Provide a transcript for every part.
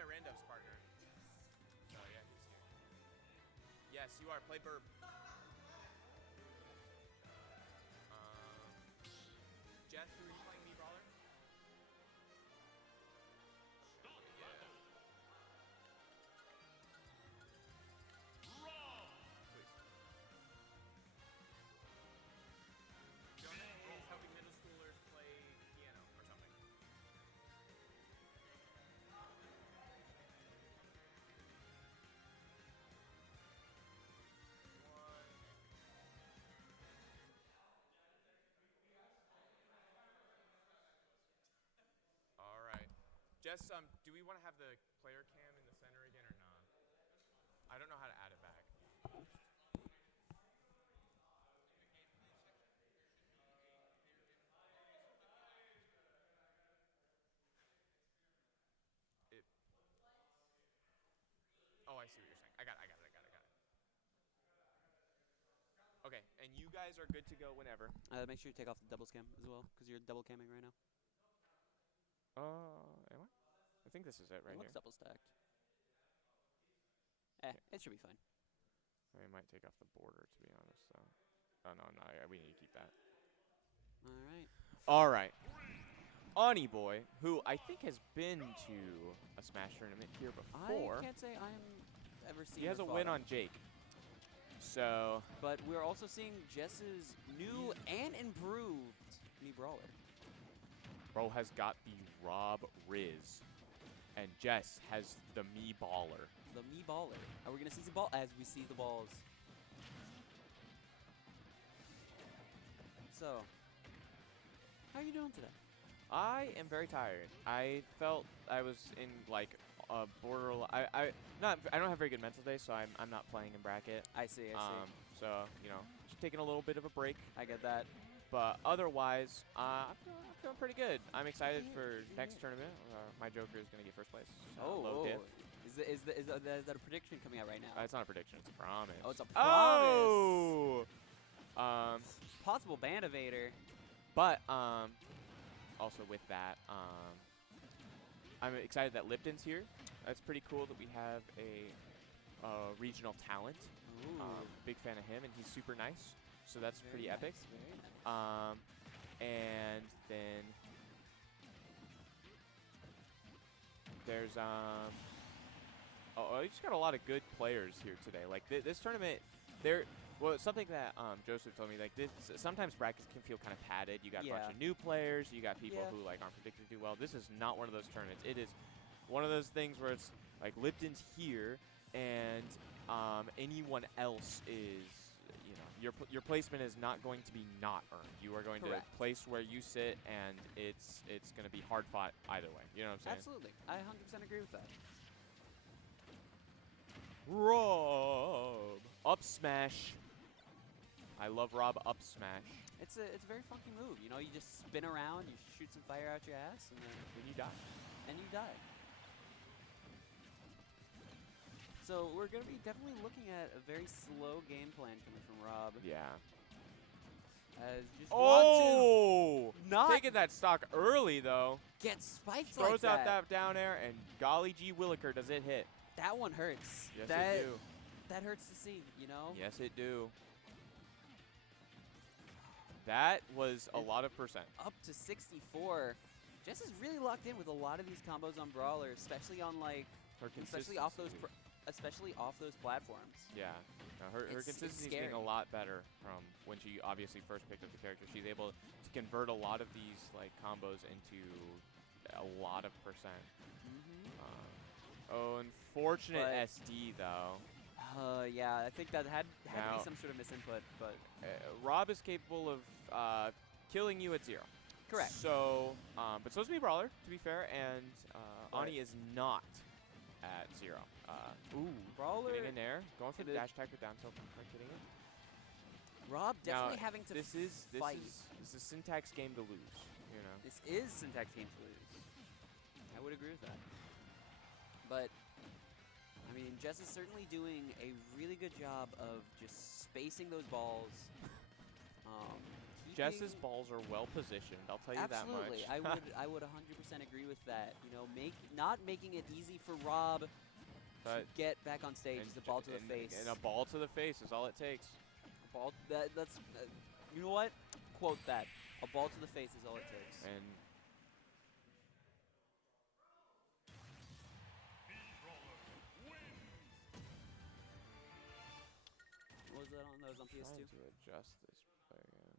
my randoms partner. So yeah, he's here. Yes, you are. Play Burb. Jess, who are you playing? Me, Brawler? Yeah. Jonah is helping middle schoolers play piano or something. All right. Jess, do we want to have the player cam in the center again or not? I don't know how to add it back. Oh, I see what you're saying. I got it. Okay, and you guys are good to go whenever. Make sure you take off the double cam as well, because you're double camming right now. Am I? I think this is it right It here. looks double stacked. Okay. It should be fine. I might take off the border, to be honest, though. Oh, no, yeah, we need to keep that. All right. All right. AunyBoy, who I think has been to a Smash tournament here before. I can't say I'm ever seen. He has a win on Jake. So, but we're also seeing Jess's new and improved Me Brawler. Bro has got the R.O.B Riz, and Jess has the Me Baller. The Me Baller. Are we gonna see the ball as we see the balls? So, how are you doing today? I am very tired. I felt I was in like a border. I don't have very good mental day, so I'm not playing in bracket. I see. So just taking a little bit of a break. I get that. But otherwise, I'm feeling pretty good. I'm excited for next tournament. My Joker is gonna get first place. Low diff. Is that a prediction coming out right now? It's not a prediction. It's a promise. Oh, it's a promise. Oh. Possible ban evader. But also with that, I'm excited that Lipton's here. That's pretty cool that we have a regional talent. Big fan of him, and he's super nice. So that's pretty epic. Very nice. And then there's you just got a lot of good players here today. Like this tournament, something that Joseph told me, like sometimes brackets can feel kind of padded. You got a bunch of new players. You got people who like aren't predicted to do well. This is not one of those tournaments. It is one of those things where it's like Lipton's here, and anyone else is, your placement is not going to be not earned. You are going to place where you sit, and it's going to be hard fought either way. You know what I'm saying? Absolutely. I 100% agree with that. R.O.B. Up smash. I love R.O.B. up smash. It's a very funky move. You just spin around, you shoot some fire out your ass, and then you die. And you die. So we're going to be definitely looking at a very slow game plan coming from R.O.B. Yeah. Not taking that stock early though. Get spiked Throws like out that down air, and golly gee williker, does it hit. That one hurts. Yes, it do. That hurts to see, Yes, it do. That was a lot of percent. Up to 64. Jess is really locked in with a lot of these combos on Brawler, especially on especially off those platforms. Yeah. Her consistency is getting a lot better from when she obviously first picked up the character. She's able to convert a lot of these combos into a lot of percent. Unfortunate SD though. Yeah, I think that had to be some sort of misinput, but R.O.B is capable of killing you at 0. Correct. So, but so is Me Brawler, to be fair, and Ani is not at 0. Brawler getting in there, going for the dash attack with down tilt, getting it. R.O.B definitely having to fight. This is Syntax game to lose. This is Syntax game to lose. I would agree with that. But I mean, Jess is certainly doing a really good job of just spacing those balls, Jess's balls are well positioned. I'll tell you that much. Absolutely, I would 100% agree with that. You know, not making it easy for R.O.B. to get back on stage. It's a ball to the face. And a ball to the face is all it takes. A ball. That's. You know what? Quote that. A ball to the face is all it takes. And what was that on? That was on PS2. Trying to adjust this again.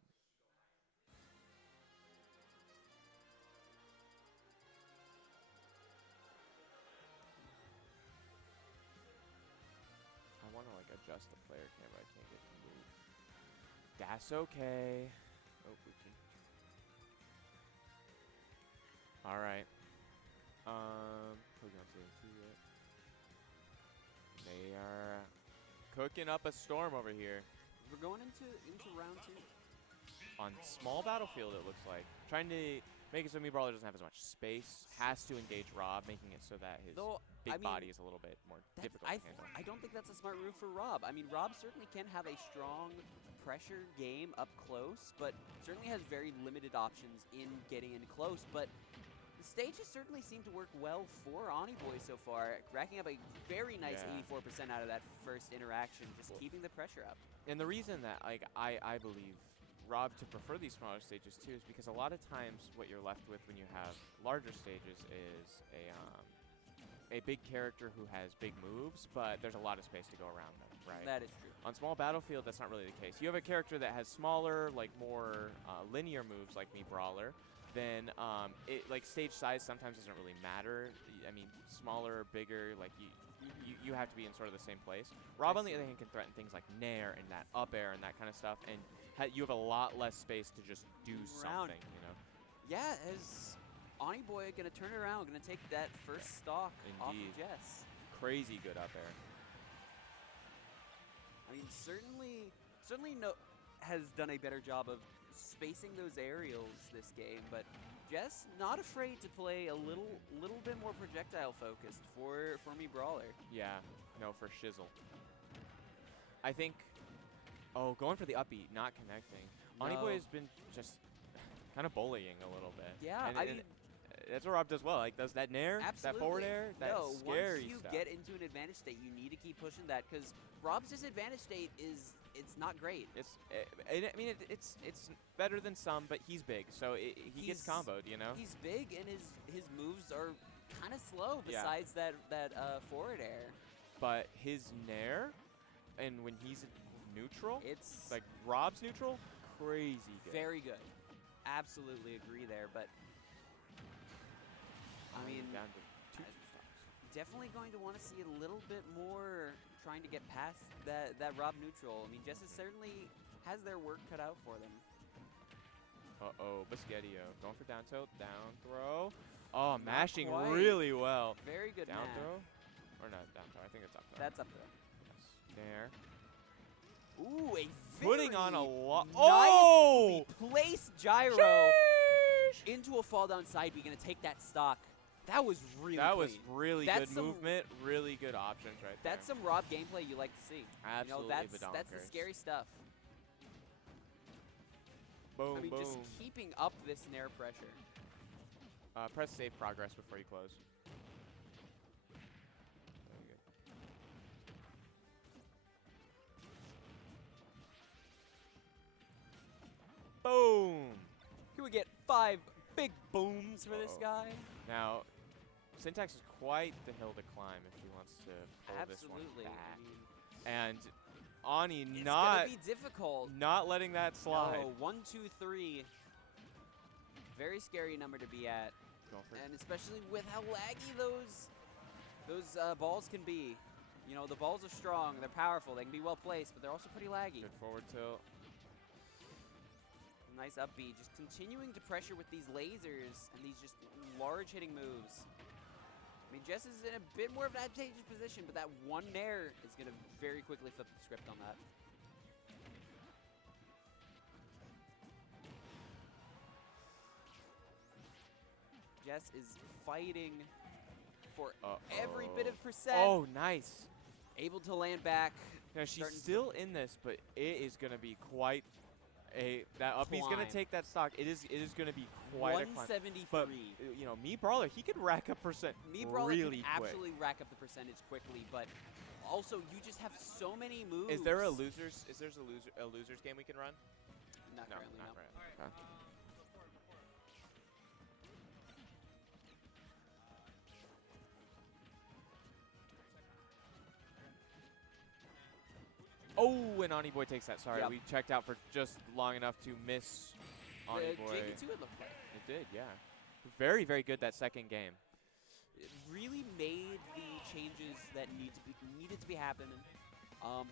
I want to like adjust the player camera. I can't get it to move. That's okay. Oh, oopsie. All right. Pokemon Stadium 2 yet. They are cooking up a storm over here. We're going into round 2. On small battlefield, it looks like. Trying to make it so Brawler doesn't have as much space. Has to engage R.O.B, making it so that his body is a little bit more difficult to handle. I don't think that's a smart move for R.O.B. I mean, R.O.B certainly can have a strong pressure game up close, but certainly has very limited options in getting in close. But the stages certainly seem to work well for AunyBoy so far, racking up a very nice 84% out of that first interaction, just keeping the pressure up. And the reason that I believe R.O.B to prefer these smaller stages too is because a lot of times what you're left with when you have larger stages is a big character who has big moves, but there's a lot of space to go around them, right? That is true. On small battlefield, that's not really the case. You have a character that has smaller, like more linear moves like Brawler, then like stage size sometimes doesn't really matter. I mean, smaller, bigger, like you have to be in sort of the same place. R.O.B on the other hand can threaten things like Nair and that up air and that kind of stuff, and you have a lot less space to just do something, you know? Yeah, as AunyBoy going to turn it around, going to take that first stock off of Jess. Crazy good up air. I mean, certainly has done a better job of spacing those aerials this game, but Jess not afraid to play a little bit more projectile focused for Brawler. Yeah, no, for shizzle. I think, going for the up B, not connecting. No. AunyBoy has been just kind of bullying a little bit. Yeah, I mean, that's what R.O.B does well. Like, does that Nair, that forward air, that scary once you stuff. get into an advantage state, you need to keep pushing that, because R.O.B's disadvantage state it's not great. I mean, it's better than some, but he's big, so he gets comboed, you know? He's big, and his moves are kind of slow besides that forward air. But his Nair, and when he's neutral, it's like R.O.B's neutral, crazy good. Very good. Absolutely agree there, but I mean, down to 2 stops. Definitely going to want to see a little bit more trying to get past that R.O.B neutral. I mean, Jess certainly has their work cut out for them. Biscotio going for down tilt, down throw. Oh, mashing really well. Very good down mash. throw, or not down throw? I think it's up throw. That's up throw. Yes, there. Ooh, a putting on a lot. Nice place gyro into a fall down side B. Gonna take that stock. That was really really good movement, really good options right there. That's some R.O.B gameplay you like to see. Absolutely, you know, that's the scary stuff. Boom, I mean, boom. just keeping up this Nair pressure. Press save progress before you close. Boom! Can we get 5 big booms for this guy? Now, Syntax is quite the hill to climb if he wants to pull this one back. I mean, and Ani it's gonna be difficult. Not letting that slide. No, 1, 2, 3. Very scary number to be at. And especially with how laggy those balls can be. You know, the balls are strong, they're powerful, they can be well placed, but they're also pretty laggy. Good forward tilt. Nice up B, just continuing to pressure with these lasers and these just large hitting moves. I mean, Jess is in a bit more of an advantageous position, but that one Nair is going to very quickly flip the script on that. Jess is fighting for every bit of percent. Oh, nice. Able to land back. Now, she's still in this, but it is going to be quite That up B's gonna take that stock. It is gonna be quite a climb. 173. But you know, me Brawler, he could rack up percent Brawler really can quick. absolutely rack up the percentage quickly, but also you just have so many moves. Is there a losers? Is there a losers game we can run? Not no, currently, not no. right. Okay. Oh, and AunyBoy takes that. Sorry, we checked out for just long enough to miss AunyBoy. JV2 it looked like. It did, yeah. Very, very good that second game. It really made the changes that needed to be happening.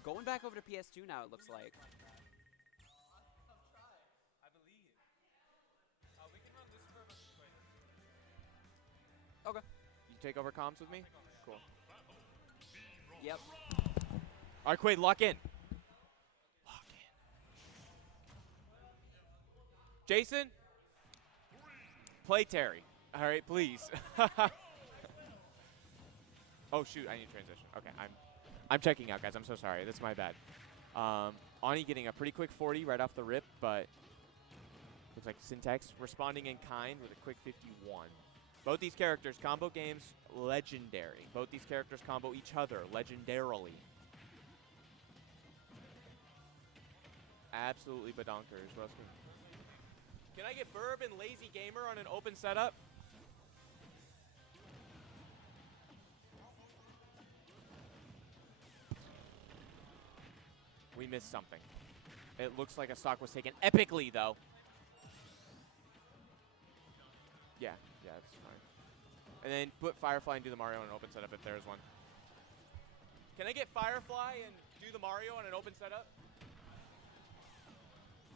Going back over to PS2 now, it looks like. Okay. You take over comms with me? Cool. Yep. All right, Quaid, lock in. Lock in. Jason? Play Terry. All right, please. Oh, shoot, I need transition. Okay, I'm checking out, guys. I'm so sorry. That's my bad. Ani getting a pretty quick 40 right off the rip, but looks like Syntax responding in kind with a quick 51. Both these characters, combo games, legendary. Both these characters combo each other legendarily. Absolutely badonkers. Can I get Burb and Lazy Gamer on an open setup? We missed something. It looks like a stock was taken epically, though. Yeah, that's fine. And then put Firefly and do the Mario on an open setup if there's one. Can I get Firefly and do the Mario on an open setup?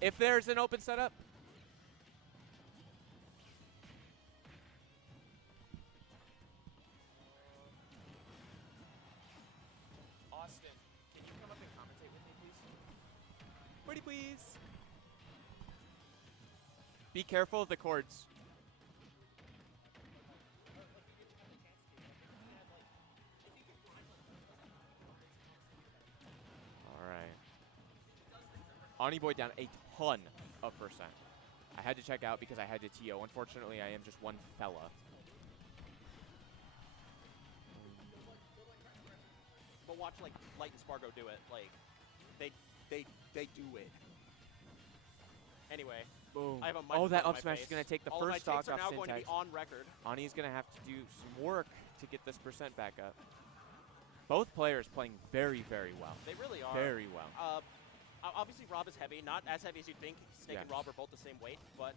If there's an open setup? Austin, can you come up and commentate with me, please? Pretty please. Be careful of the cords. AunyBoy down a ton of percent. I had to check out because I had to TO. Unfortunately, I am just one fella. But watch like Light and Spargo do it. Like they do it. Anyway, boom. I have a oh, that up up smash is going to take the All first stock off are now Syntax. going to be on record. Ani's going to have to do some work to get this percent back up. Both players playing very, very well. They really are. Very well. Obviously, Rob is heavy. Not as heavy as you'd think. Snake and Rob are both the same weight. But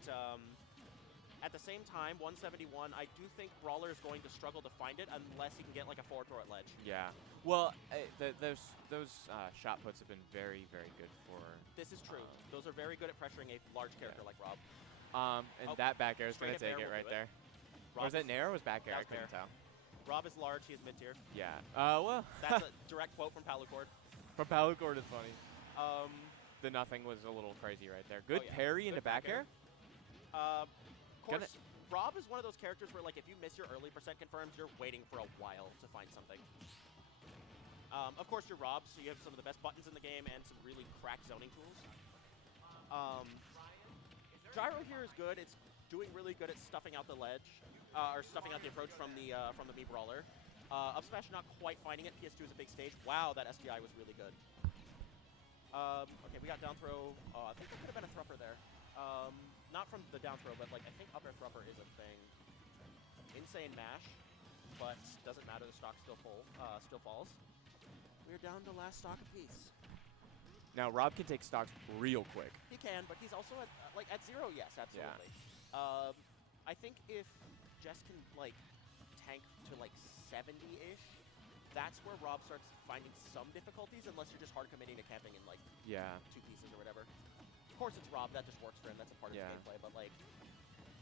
at the same time, 171, I do think Brawler is going to struggle to find it unless he can get like a forward throw at ledge. Yeah. Well, those shot puts have been very, very good for... This is true. Those are very good at pressuring a large character like Rob. And that back air is going to take it right there. Or was that Nair or was back air? I couldn't tell. Rob is large. He is mid-tier. Yeah. Well... That's a direct quote from Palucord. From Palucord is funny. The nothing was a little crazy right there. Good parry into back air. Of course, Rob is one of those characters where, like, if you miss your early percent confirms, you're waiting for a while to find something. Of course, you're Rob, so you have some of the best buttons in the game and some really cracked zoning tools. Gyro here is good. It's doing really good at stuffing out the ledge, or stuffing out the approach from the Mii Brawler. Up smash not quite finding it. PS2 is a big stage. Wow, that SDI was really good. Okay, we got down throw. I think there could have been a thrupper there. Not from the down throw, but like I think up air thrupper is a thing. Insane mash, but doesn't matter. The stock still falls. We're down to last stock apiece. Now Rob can take stocks real quick. He can, but he's also at at 0. Yes, absolutely. Yeah. I think if Jess can like tank to like 70-ish. That's where Rob starts finding some difficulties, unless you're just hard committing to camping in like 2 pieces or whatever. Of course, it's Rob. That just works for him. That's a part of his gameplay. But like,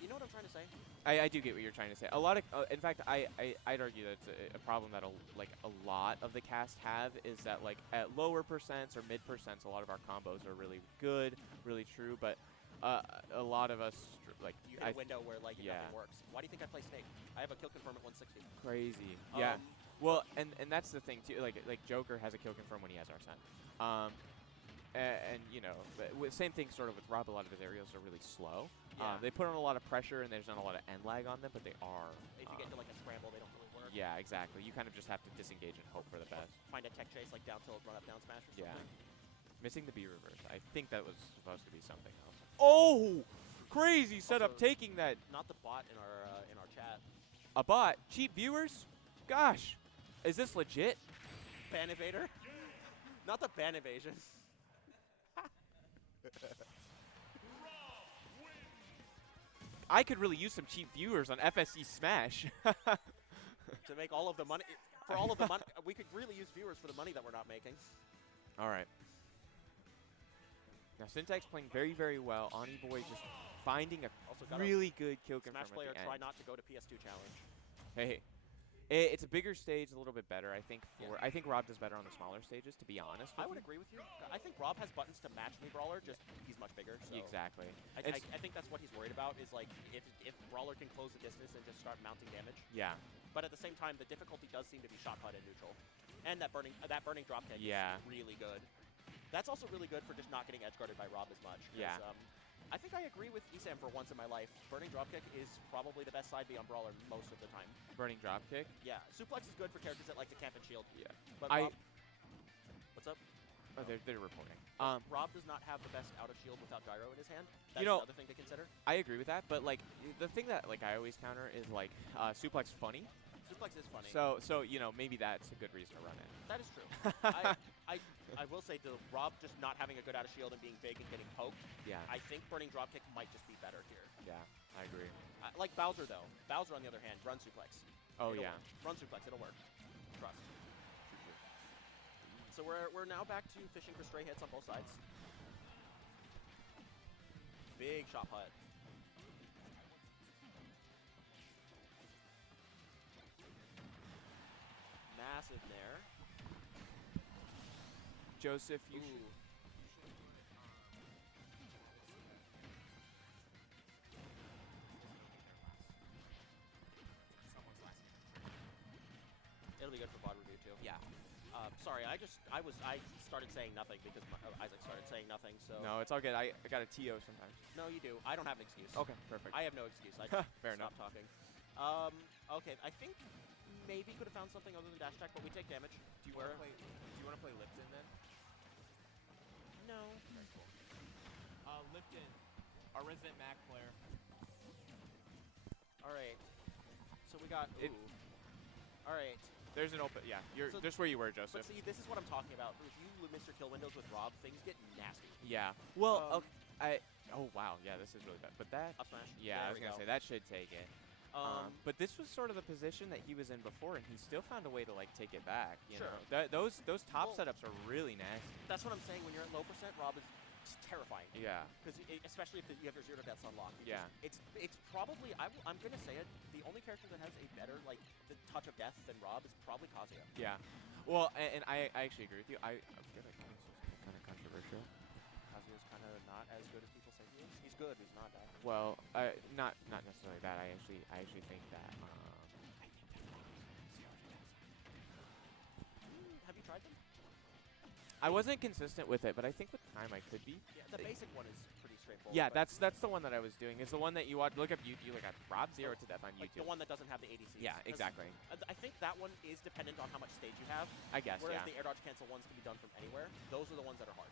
you know what I'm trying to say? I do get what you're trying to say. A lot of, in fact, I'd argue that it's a problem that a lot of the cast have is that like at lower percents or mid percents, a lot of our combos are really good, really true. But a lot of us like you hit a window where like nothing works. Why do you think I play Snake? I have a kill confirm at 160. Crazy. Yeah. Well, and that's the thing too. Like Joker has a kill confirm when he has Arsene. And you know, same thing sort of with Rob. A lot of his aerials are really slow. Yeah. They put on a lot of pressure, and there's not a lot of end lag on them, but they are. If you get to like a scramble, they don't really work. Yeah, exactly. You kind of just have to disengage and hope for the best. Find a tech chase like down tilt, run up down smash or something. Yeah. Missing the B reverse. I think that was supposed to be something else. Oh, crazy setup Also, taking that. Not the bot in our chat. A bot. Cheap viewers? Gosh. Is this legit? Ban evader? Not the ban evasion. I could really use some cheap viewers on FSC Smash. To make all of the money. For all of the money. We could really use viewers for the money that we're not making. All right. Now, Syntax playing very, very well. AunyBoy just finding a Also really good kill confirm Smash at player the end. try not to go to PS2 challenge. Hey, it's a bigger stage, a little bit better. I think I think Rob does better on the smaller stages, to be honest with I would you. agree with you. I think Rob has buttons to match me Brawler, just he's much bigger. So Exactly. I think that's what he's worried about, is like if Brawler can close the distance and just start mounting damage. Yeah. But at the same time, the difficulty does seem to be shot put and neutral. And that burning drop kick Yeah. is really good. That's also really good for just not getting edge guarded by Rob as much. Yeah. I think I agree with Esam for once in my life. Burning dropkick is probably the best side B on Brawler most of the time. Burning dropkick. Yeah, suplex is good for characters that like to camp and shield. Yeah. But Rob, what's up? Oh, they're reporting. Rob does not have the best out of shield without gyro in his hand. That's You know, another thing to consider. I agree with that, but like the thing that like I always counter is like suplex funny. Suplex is funny. So you know, maybe that's a good reason to run it. That is true. I will say, the Rob just not having a good out of shield and being big and getting poked, Yeah. I think burning dropkick might just be better here. Yeah, I agree. Like Bowser, though. Bowser, on the other hand, run suplex. Oh, It'll yeah. work. Run suplex, it'll work. Trust. So we're now back to fishing for stray hits on both sides. Big shot putt. Massive nair. Joseph, you Ooh. It'll be good for VOD review too. Yeah. Sorry, I started saying nothing because Isaac started saying nothing. So No, it's all good. I got a TO sometimes. no, you do. I don't have an excuse. Okay, perfect. I have no excuse. I just Fair stop enough. talking. Okay, I think maybe could have found something other than dash attack, but we take damage. Do you want to play Lipton then? No. Very cool. Lipton, our resident Mac player. All right. So we got. It- Ooh. All right. There's an open. Yeah, you're So- just where you were, But Joseph. see, this is what I'm talking about. If you miss your kill windows with Rob, things get nasty. Yeah. Well, Um, Oh wow, yeah, this is really bad. But that. Up smash. Yeah, There I was we gonna go. say that should take it. But this was sort of the position that he was in before, and he still found a way to like take it back. You Sure. know, those top Well- setups are really nasty. That's what I'm saying. When you're at low percent, Rob is just terrifying. Yeah. Because especially if you have your 0 to deaths unlocked. Yeah. It's probably I'm gonna say it. The only character that has a better like the touch of death than Rob is probably Kazuya. Yeah. Well, and I actually agree with you. I'm gonna kind of controversial. Kazuya's kind of not as good as people say he is. He's good. He's not bad. Well, not necessarily that. I actually think that. Have you tried them? I wasn't consistent with it, but I think with time I could be. Yeah, the basic one is pretty straightforward. Yeah, but that's the one that I was doing. It's the one that you watch. Look up YouTube. Look at Rob 0 to Death on like YouTube. the one that doesn't have the ADCs. Yeah, 'Cause exactly. I think that one is dependent on how much stage you have. I guess. Whereas Yeah. the air dodge cancel ones can be done from anywhere. Those are the ones that are hard.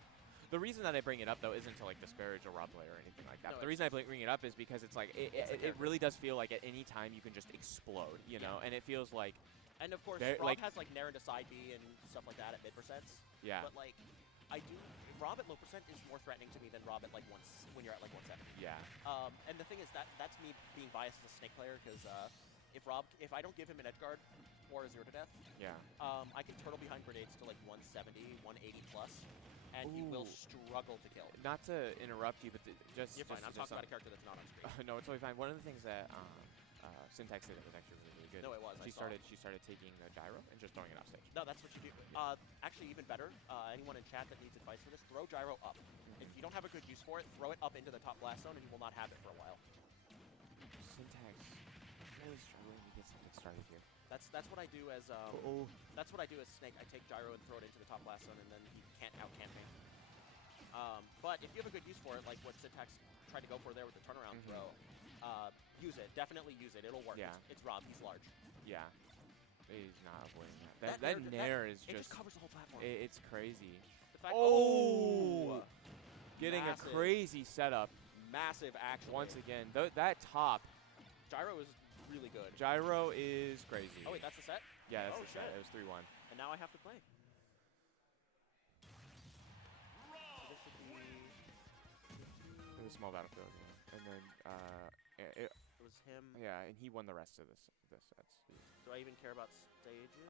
The reason that I bring it up though isn't to like disparage a Rob player or anything like that. No, the reason I bring it up is because it's like It's the it character. really does feel like at any time you can just explode, you know, and it feels like And of course, They're, Rob like- has like nair into side B and stuff like that at mid percents. yeah, But like, Rob at low percent is more threatening to me than Rob at like when you're at like 170. yeah, And the thing is that's me being biased as a Snake player because if I don't give him an edge guard or a 0 to death, yeah. I can turtle behind grenades to like 170, 180 plus, and he will Ooh. struggle to kill. Not to interrupt you, but just You're fine. I'm just talking about a character that's not on screen. no, it's totally fine. One of the things that Syntax did that was actually really good. No, it was. I saw it. She started taking the gyro and just throwing it off stage. No, that's what you do. Actually, even better, anyone in chat that needs advice for this, throw gyro up. If you don't have a good use for it, throw it up into the top blast zone, and you will not have it for a while. Syntax really struggling to get something started here. That's what I do as Oh, that's what I do as Snake. I take gyro and throw it into the top blast zone, and then he can't out camp me. But if you have a good use for it, like what Syntax tried to go for there with the turnaround throw, use it. Definitely use it. It'll work. Yeah. It's Rob. He's large. Yeah. He's not avoiding that. That nair is it just covers the whole platform. It's crazy. The fact, Getting massive. a crazy setup Massive, actually. once again. That top Gyro is really good. gyro is crazy. Oh, wait, that's the set? Yeah, that's Oh, the set. shit. It was 3-1. And now I have to play. So this would be... It was small battlefield, yeah. And then It was him. yeah, and he won the rest of the sets. Do I even care about stages?